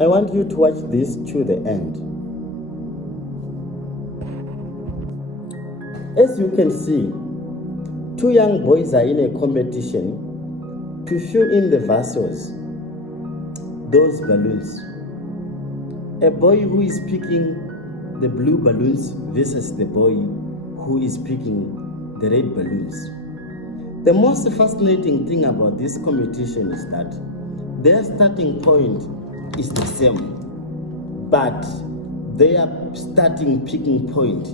I want you to watch this to the end. As you can see, two young boys are in a competition to fill in the vessels, those balloons. A boy who is picking the blue balloons versus the boy who is picking the red balloons. The most fascinating thing about this competition is that their starting point is the same, but their starting picking point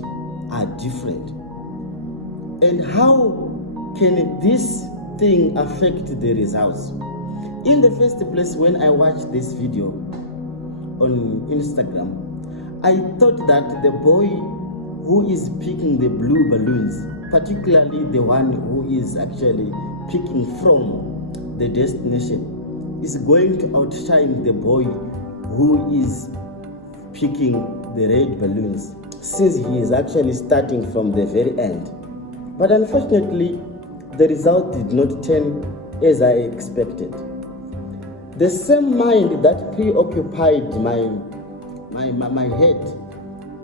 are different. And how can this thing affect the results? In the first place, when I watched this video on Instagram, I thought that the boy who is picking the blue balloons, particularly the one who is actually picking from the destination, is going to outshine the boy who is picking the red balloons, since he is actually starting from the very end. But unfortunately, the result did not turn as I expected. The same mind that preoccupied my head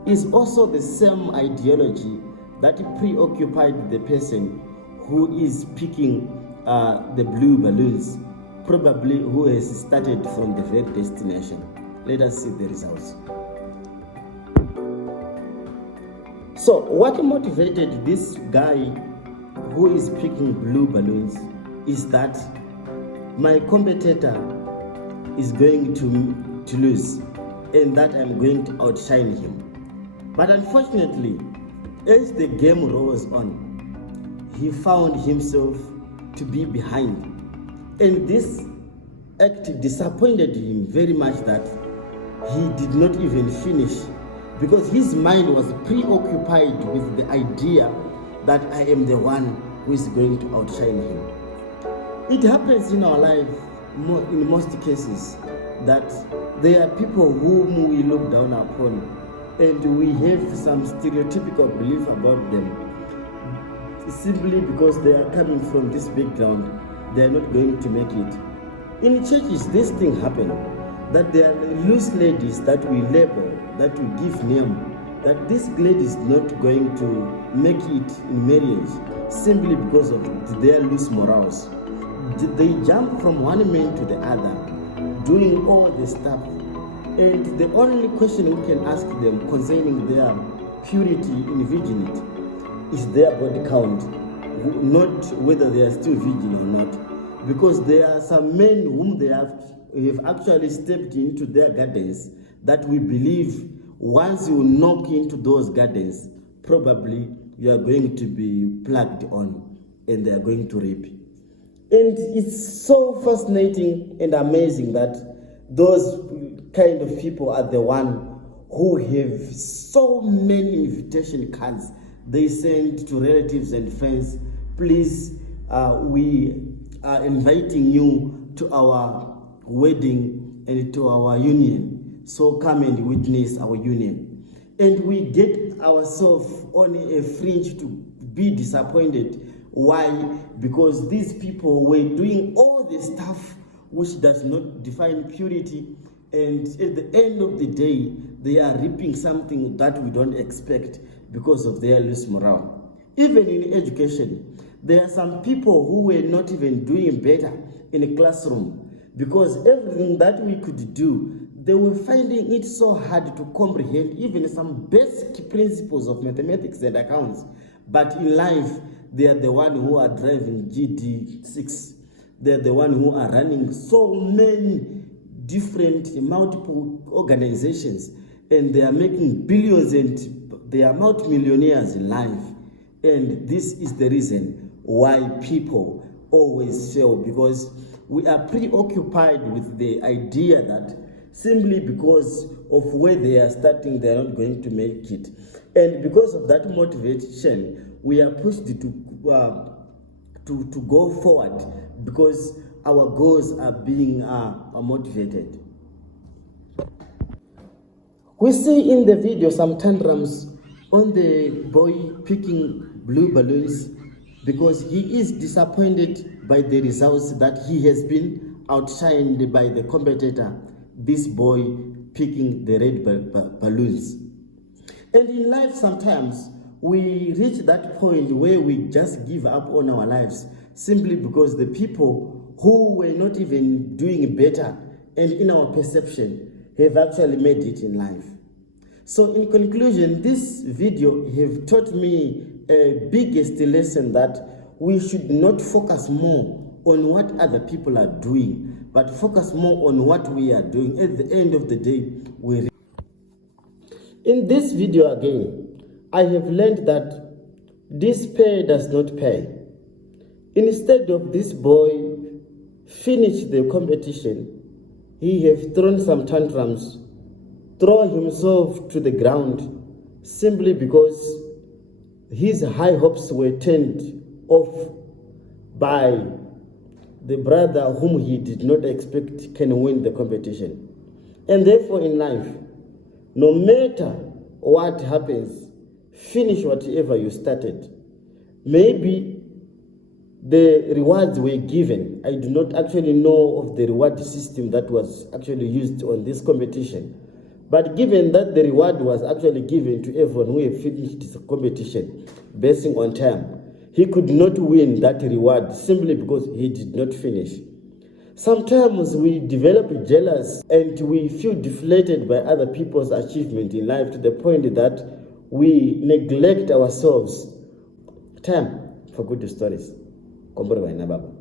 is also the same ideology that preoccupied the person who is picking the blue balloons, probably who has started from the very destination. Let us see the results. So what motivated this guy who is picking blue balloons is that my competitor is going to lose and that I'm going to outshine him. But unfortunately, as the game rolls on, he found himself to be behind. And this act disappointed him very much that he did not even finish, because his mind was preoccupied with the idea that I am the one who is going to outshine him. It happens in our life, in most cases, that there are people whom we look down upon and we have some stereotypical belief about them. Simply because they are coming from this background, they are not going to make it. In churches, this thing happens, that there are loose ladies that we label, that we give name, that this lady is not going to make it in marriage simply because of their loose morals. They jump from one man to the other, doing all the stuff. And the only question we can ask them concerning their purity in virginity is their body count, not whether they are still virgin or not. Because there are some men whom they have actually stepped into their gardens that we believe once you knock into those gardens, probably you are going to be plugged on and they are going to rape. And it's so fascinating and amazing that those kind of people are the one who have so many invitation cards they send to relatives and friends. Please, we are inviting you to our wedding and to our union, so come and witness our union. And we get ourselves on a fringe to be disappointed. Why? Because these people were doing all the stuff which does not define purity, and at the end of the day they are reaping something that we don't expect because of their loose morale. Even in education, there are some people who were not even doing better in a classroom because everything that we could do, they were finding it so hard to comprehend even some basic principles of mathematics and accounts. But in life, they are the one who are driving GD6. They're the one who are running so many different, multiple organizations, and they are making billions and they are multi-millionaires in life. And this is the reason why people always fail, because we are preoccupied with the idea that simply because of where they are starting, they are not going to make it. And because of that motivation, we are pushed to go forward because our goals are being motivated. We see in the video some tantrums on the boy picking blue balloons because he is disappointed by the results that he has been outshined by the competitor this boy picking the red balloons. And in life, sometimes we reach that point where we just give up on our lives simply because the people who were not even doing better and in our perception have actually made it in life. So in conclusion, this video have taught me a biggest lesson that we should not focus more on what other people are doing, but focus more on what we are doing. At the end of the day, in this video again, I have learned that despair does not pay. Instead of this boy finish the competition, he have thrown some tantrums, throw himself to the ground simply because his high hopes were turned off by the brother whom he did not expect can win the competition. And therefore in life, no matter what happens, finish whatever you started. Maybe the rewards were given. I do not actually know of the reward system that was actually used on this competition. But given that the reward was actually given to everyone who had finished this competition basing on time, he could not win that reward simply because he did not finish. Sometimes we develop jealous and we feel deflated by other people's achievement in life to the point that we neglect ourselves. Time for good stories. Kombo baba.